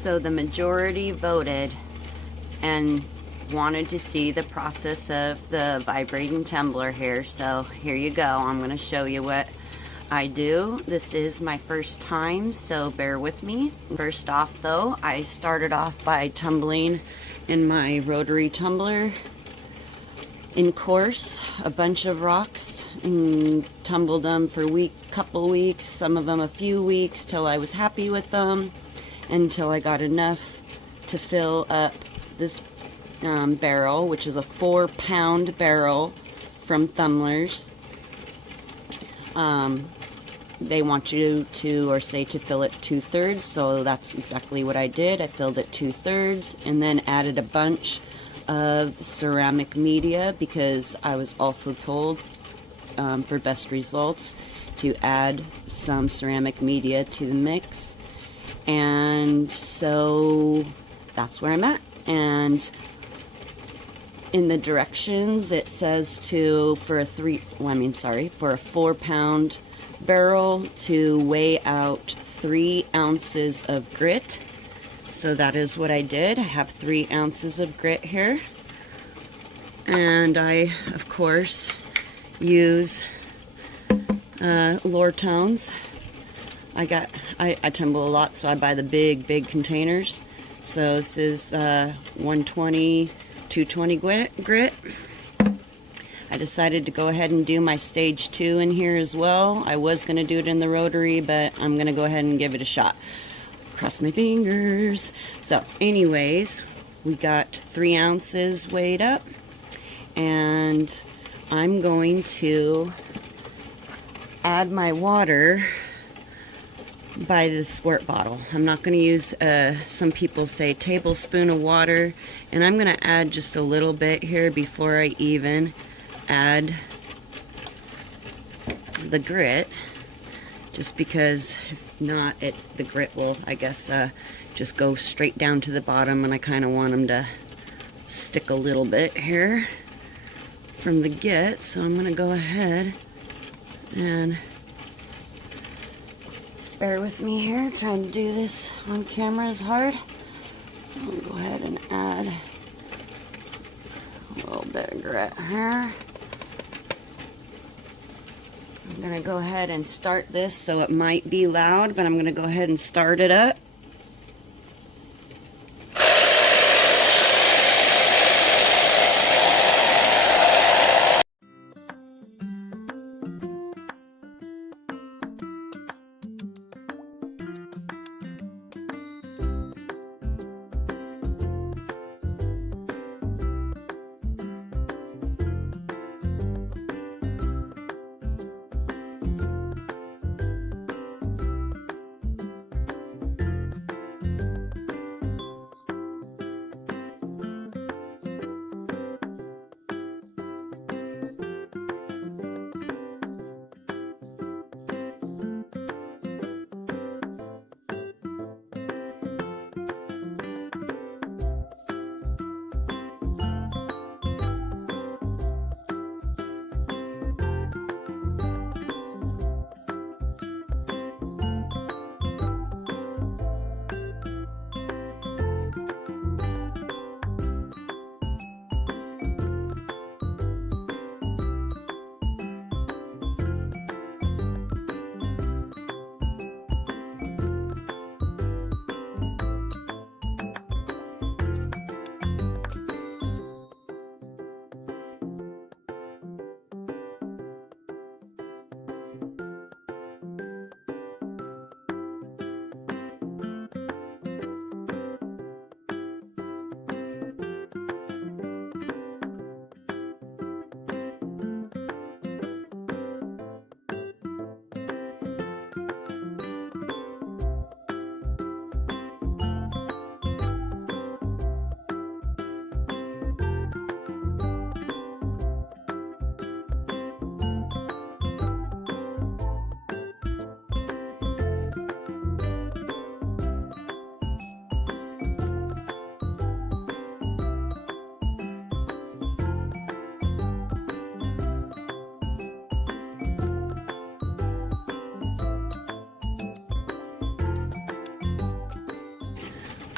So the majority voted and wanted to see the process of the vibrating tumbler here. So here you go. I'm going to show you what I do. This is my first time, so bear with me. First off though, I started off by tumbling in my rotary tumbler in course a bunch of rocks and tumbled them for couple weeks, some of them a few weeks, till I was happy with them, until I got enough to fill up this barrel, which is a 4-pound barrel from Thumler's. They want you to, or say to fill it 2/3, so that's exactly what I did. I filled it 2/3 and then added a bunch of ceramic media, because I was also told for best results to add some ceramic media to the mix. And so that's where I'm at. And in the directions it says for a 4-pound barrel to weigh out 3 ounces of grit. So that is what I did. I have 3 ounces of grit here, and I of course use Lure tones. I tumble a lot, so I buy the big containers. So this is 120, 220 grit. I decided to go ahead and do my stage 2 in here as well. I was going to do it in the rotary, but I'm going to go ahead and give it a shot. Cross my fingers. So anyways, we got 3 ounces weighed up, and I'm going to add my water by the squirt bottle. I'm not going to use, some people say tablespoon of water, and I'm going to add just a little bit here before I even add the grit, just because if not, the grit will, I guess, just go straight down to the bottom, and I kind of want them to stick a little bit here from the get. So I'm going to go ahead and bear with me here, trying to do this on camera is hard. I'll go ahead and add a little bit of grit here. I'm going to go ahead and start this, so it might be loud, but I'm going to go ahead and start it up.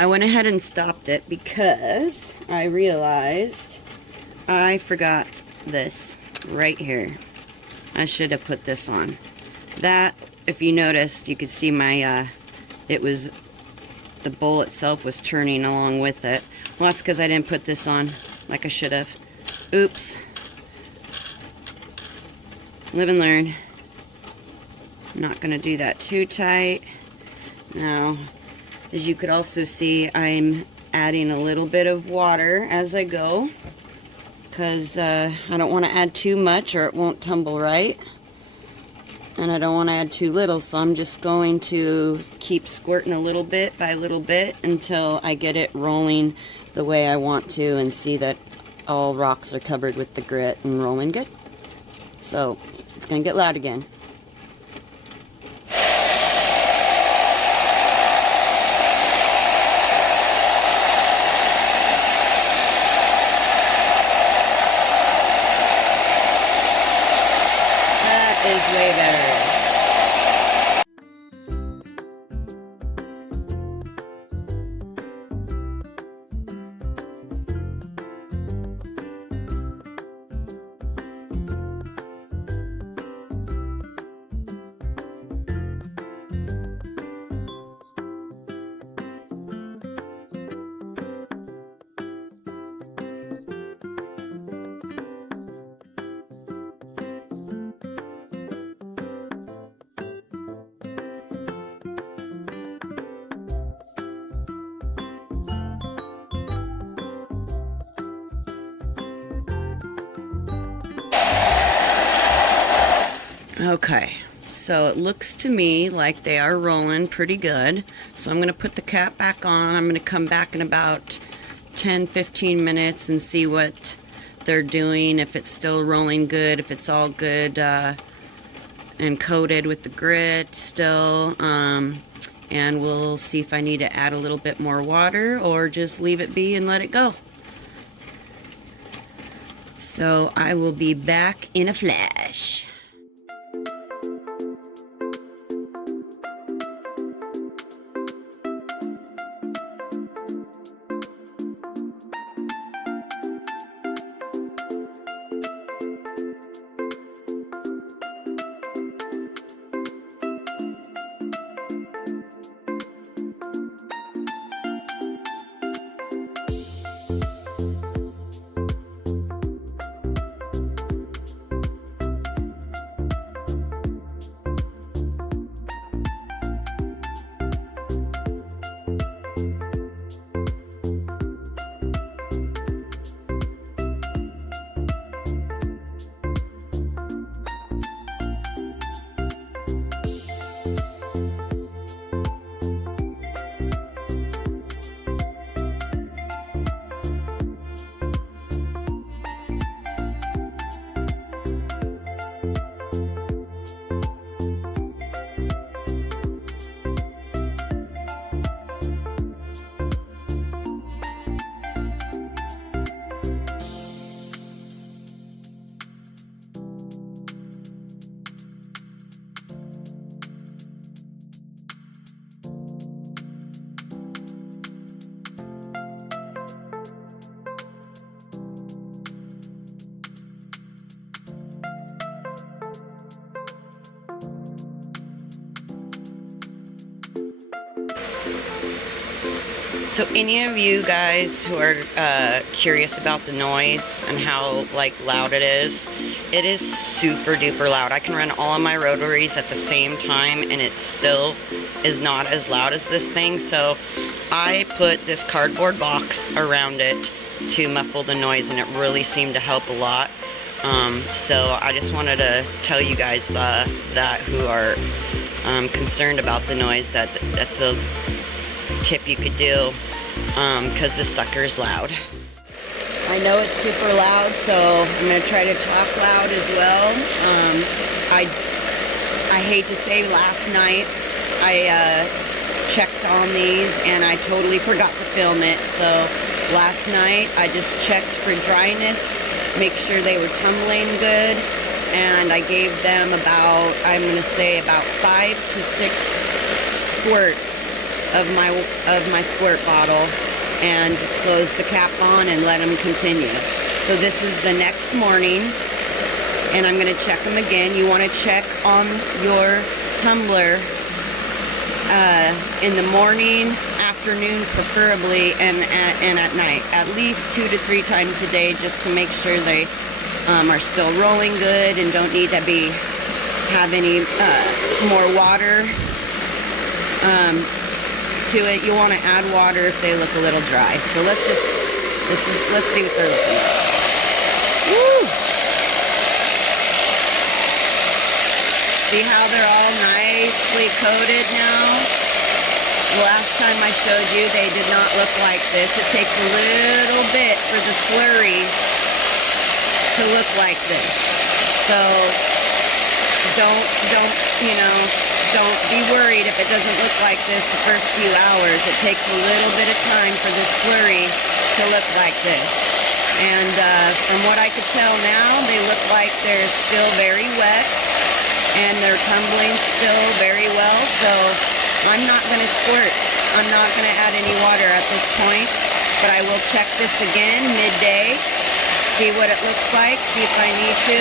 I went ahead and stopped it because I realized I forgot this right here. I should have put this on. That, if you noticed, you could see my, the bowl itself was turning along with it. Well, that's because I didn't put this on like I should have. Oops. Live and learn. I'm not going to do that too tight. Now, as you could also see, I'm adding a little bit of water as I go, because I don't want to add too much or it won't tumble right. And I don't want to add too little, so I'm just going to keep squirting a little bit by little bit until I get it rolling the way I want to and see that all rocks are covered with the grit and rolling good. So, it's going to get loud again. Is way better. Okay, so it looks to me like they are rolling pretty good. So I'm going to put the cap back on. I'm going to come back in about 10-15 minutes and see what they're doing, if it's still rolling good, if it's all good and coated with the grit still. And we'll see if I need to add a little bit more water or just leave it be and let it go. So I will be back in a flash. So any of you guys who are curious about the noise and how loud it is super duper loud. I can run all of my rotaries at the same time and it still is not as loud as this thing. So I put this cardboard box around it to muffle the noise, and it really seemed to help a lot. So I just wanted to tell you guys that who are concerned about the noise, that's a tip you could do, because this sucker is loud. I know it's super loud, so I'm going to try to talk loud as well. I hate to say, last night I checked on these and I totally forgot to film it. So last night I just checked for dryness, make sure they were tumbling good, and I gave them about, I'm going to say about 5 to 6 squirts of my squirt bottle and close the cap on and let them continue. So this is the next morning, and I'm going to check them again. You want to check on your tumbler in the morning, afternoon preferably, and at night, at least 2 to 3 times a day, just to make sure they are still rolling good and don't need to have any more water to it. You want to add water if they look a little dry. So let's see what they're looking like. Woo! See how they're all nicely coated now? The last time I showed you, they did not look like this. It takes a little bit for the slurry to look like this. So don't be worried if it doesn't look like this the first few hours. It takes a little bit of time for the slurry to look like this. And from what I could tell now, they look like they're still very wet and they're tumbling still very well. So I'm not going to squirt. I'm not going to add any water at this point, but I will check this again midday, see what it looks like, see if I need to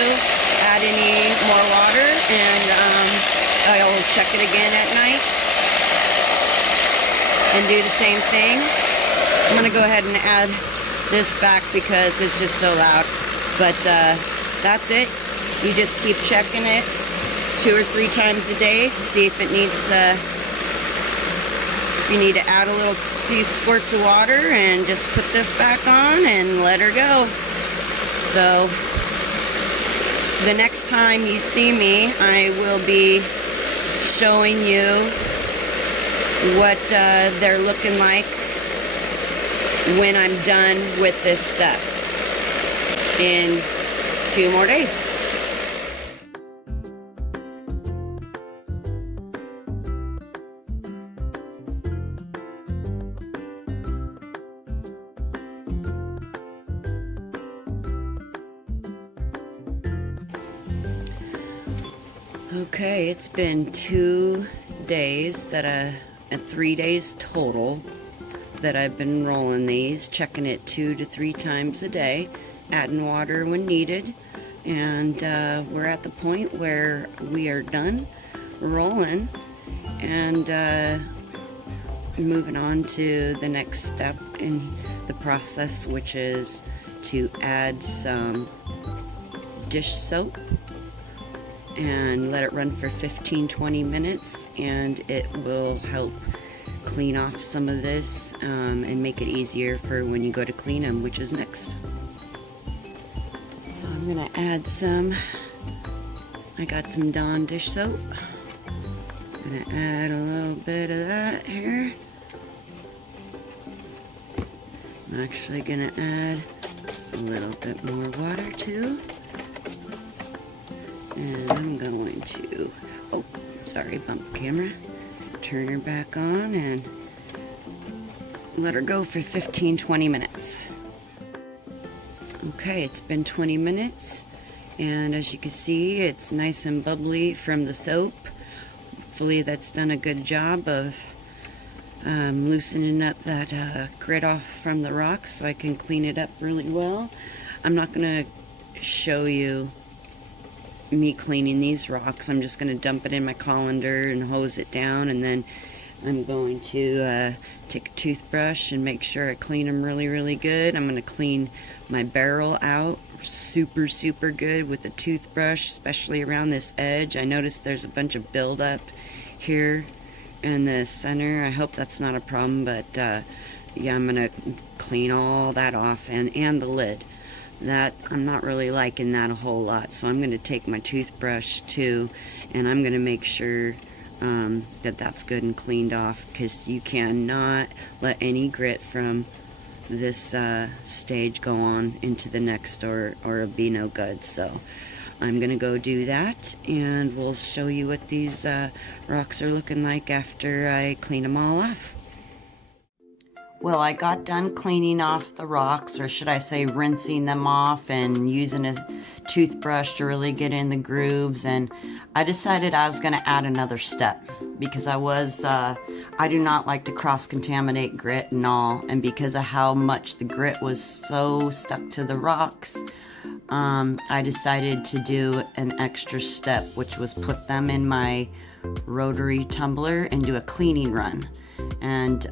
add any more water, and I'll check it again at night and do the same thing. I'm going to go ahead and add this back because it's just so loud, but that's it. You just keep checking it 2 or 3 times a day to see if it needs you need to add a few squirts of water, and just put this back on and let her go. So the next time you see me, I will be showing you what they're looking like when I'm done with this step in 2 more days. Okay, it's been 2 days and 3 days total that I've been rolling these, checking it 2 to 3 times a day, adding water when needed, and we're at the point where we are done rolling and moving on to the next step in the process, which is to add some dish soap and let it run for 15-20 minutes, and it will help clean off some of this and make it easier for when you go to clean them, which is next. So I'm gonna add some, I got some Dawn dish soap. I'm gonna add a little bit of that here. I'm actually gonna add a little bit more water too. And I'm going to, oh, sorry, bump the camera. Turn her back on and let her go for 15-20 minutes. Okay, it's been 20 minutes, and as you can see, it's nice and bubbly from the soap. Hopefully that's done a good job of loosening up that grit off from the rocks so I can clean it up really well. I'm not going to show you me cleaning these rocks. I'm just going to dump it in my colander and hose it down, and then I'm going to take a toothbrush and make sure I clean them really good. I'm going to clean my barrel out super good with a toothbrush, especially around this edge. I noticed there's a bunch of buildup here in the center. I hope that's not a problem, but yeah, I'm going to clean all that off, and the lid. That I'm not really liking that a whole lot, so I'm going to take my toothbrush too, and I'm going to make sure that that's good and cleaned off, because you cannot let any grit from this stage go on into the next, or it'll be no good. So I'm going to go do that, and we'll show you what these rocks are looking like after I clean them all off. Well, I got done cleaning off the rocks, or should I say rinsing them off, and using a toothbrush to really get in the grooves, and I decided I was going to add another step, because I I do not like to cross-contaminate grit and all, and because of how much the grit was so stuck to the rocks, I decided to do an extra step, which was put them in my rotary tumbler and do a cleaning run. And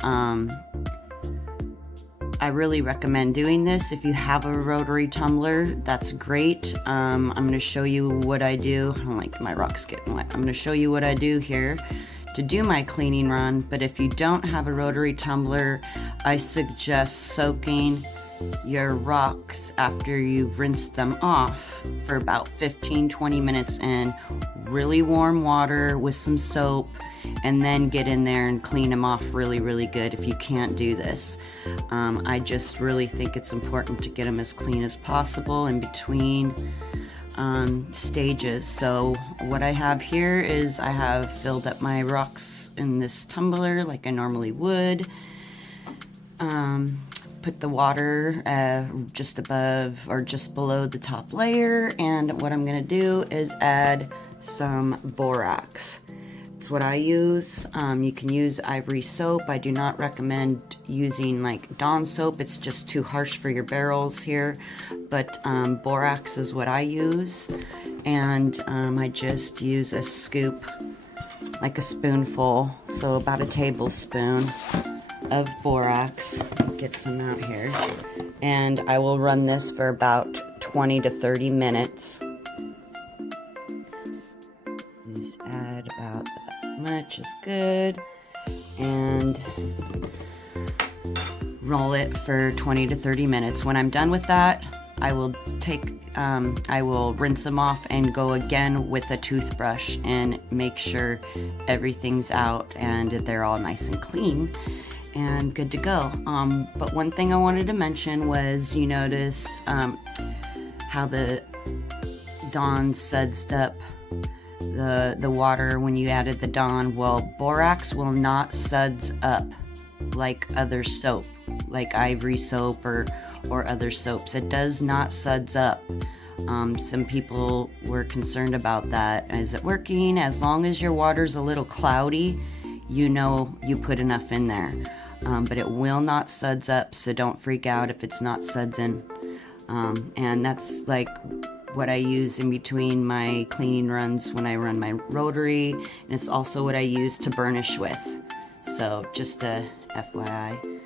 I really recommend doing this. If you have a rotary tumbler, that's great. I'm going to show you what I do. I don't like my rocks getting wet. I'm going to show you what I do here to do my cleaning run. But if you don't have a rotary tumbler, I suggest soaking your rocks after you've rinsed them off for about 15-20 minutes in really warm water with some soap, and then get in there and clean them off really good if you can't do this. I just really think it's important to get them as clean as possible in between stages. So what I have here is I have filled up my rocks in this tumbler like I normally would. Put the water just above or just below the top layer, and what I'm going to do is add some borax. It's what I use. You can use ivory soap. I do not recommend using like Dawn soap. It's just too harsh for your barrels here, but borax is what I use, and I just use a scoop, like a spoonful, so about a tablespoon of borax. Get some out here, and I will run this for about 20 to 30 minutes. Just add about that much is good, and roll it for 20 to 30 minutes. When I'm done with that, I will I will rinse them off and go again with a toothbrush and make sure everything's out and they're all nice and clean and good to go. But one thing I wanted to mention was, you notice how the Dawn sudsed up the water when you added the Dawn. Well, borax will not suds up like other soap, like ivory soap or other soaps. It does not suds up. Some people were concerned about that. Is it working? As long as your water's a little cloudy, you know you put enough in there. But it will not suds up, so don't freak out if it's not sudsing. And that's like what I use in between my cleaning runs when I run my rotary, and it's also what I use to burnish with. So just a FYI.